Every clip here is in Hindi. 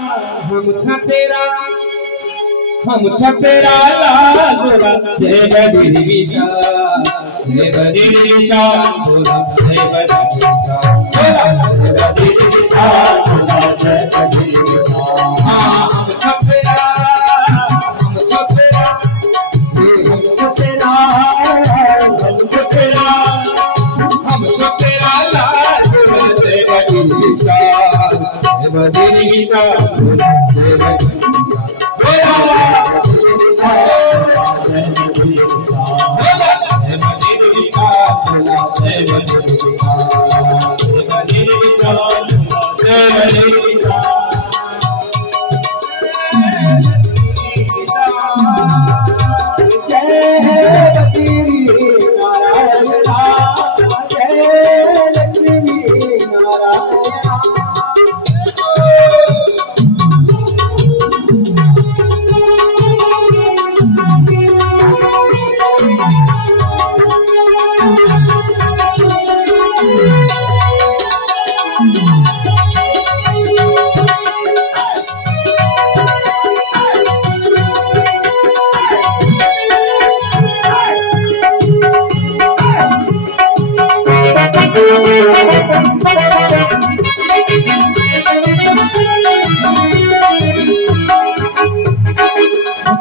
हम छतेरा लाला जय बद्री विशाल जय बद्री विशाल जय बद्री विशाल जय बद्री विशाल हम छतेरा लाल जय बद्री विशाल जय बद्री विशाल जय बद्री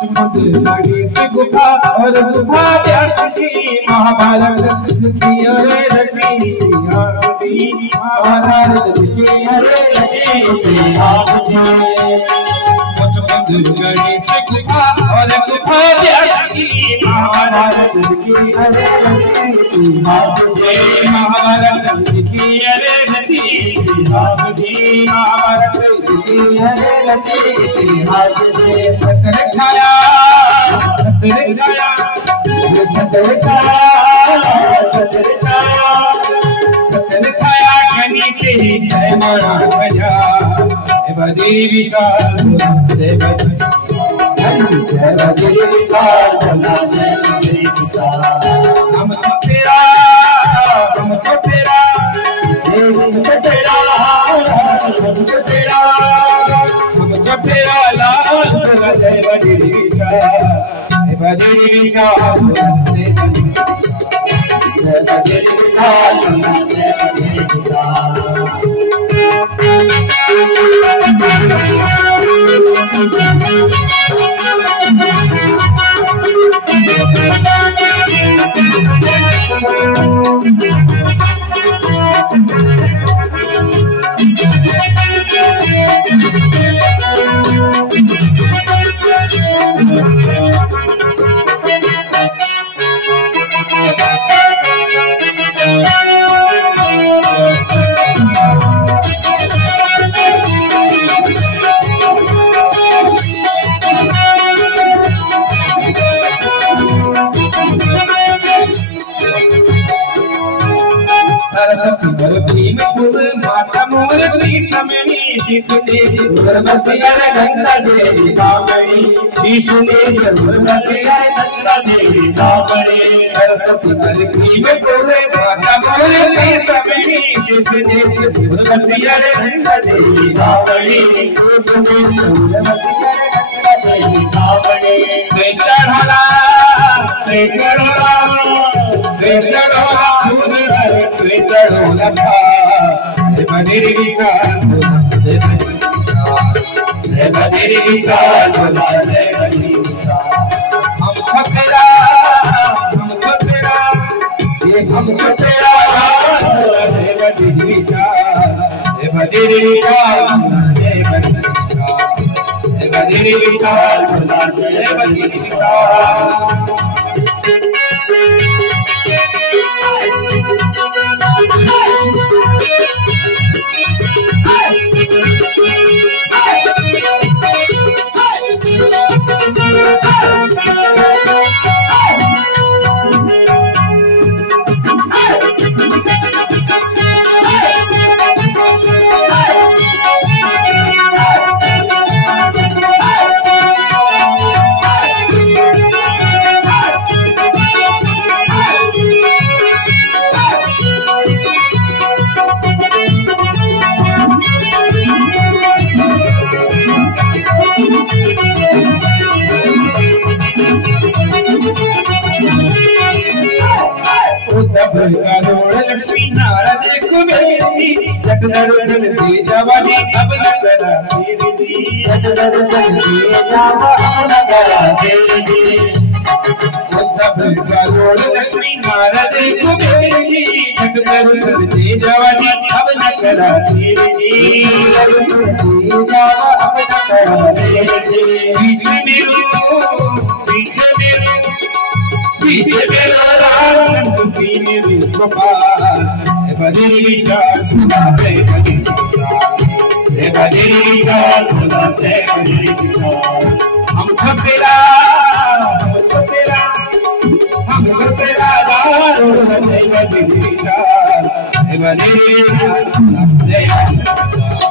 लड़ी से गुफा और गुफा व्यास जी महाभारत की अरे रची महाभारत की अरे रची लड़ी से गुफा और गुफा व्यास जी महाभारत की अरे रची महाभारत की अरे रची महाभारत की अरे रची छत्र छाया कनी तेरी जय माना भजा जय बद्री विशाल जय बद्री विशाल जय बद्री विशाल हम छतेरा लाल जय बद्री विशाल जय बद्री विशाल जय बद्री विशाल जय बद्री विशाल सरस्वती भरती में पुर माता मूर्ति समणी शिशुने बसियर गंगा देवी कामणी शिशुने बसियर गंगा देवी कामणी सरस्वती भरती में पुर माता मूर्ति समणी शिशुने बसियर गंगा देवी कामणी शिशुने बसियर गंगा देवी कामणी चढ़ला जय बद्री विशाल जय बद्री विशाल जय बद्री विशाल हम छतेरा जय बद्री विशाल जय बद्री विशाल जय बद्री विशाल जय बद्री विशाल करोड़ लक्ष्मी नारद कुबेरी जग दर्शन दे जवानी अब न करा तेरी जग दर्शन दे जावा अब न करा तेरी करोड़ लक्ष्मी नारद कुबेरी जग दर्शन दे जवानी अब न करा तेरी दर्शन दे जावा अब न करा तेरी पीछे मेरा राम पीने में गोपाल बदली का खुदा है बदली का खुदा है हम सब तेरा दारू है बदली का खुदा है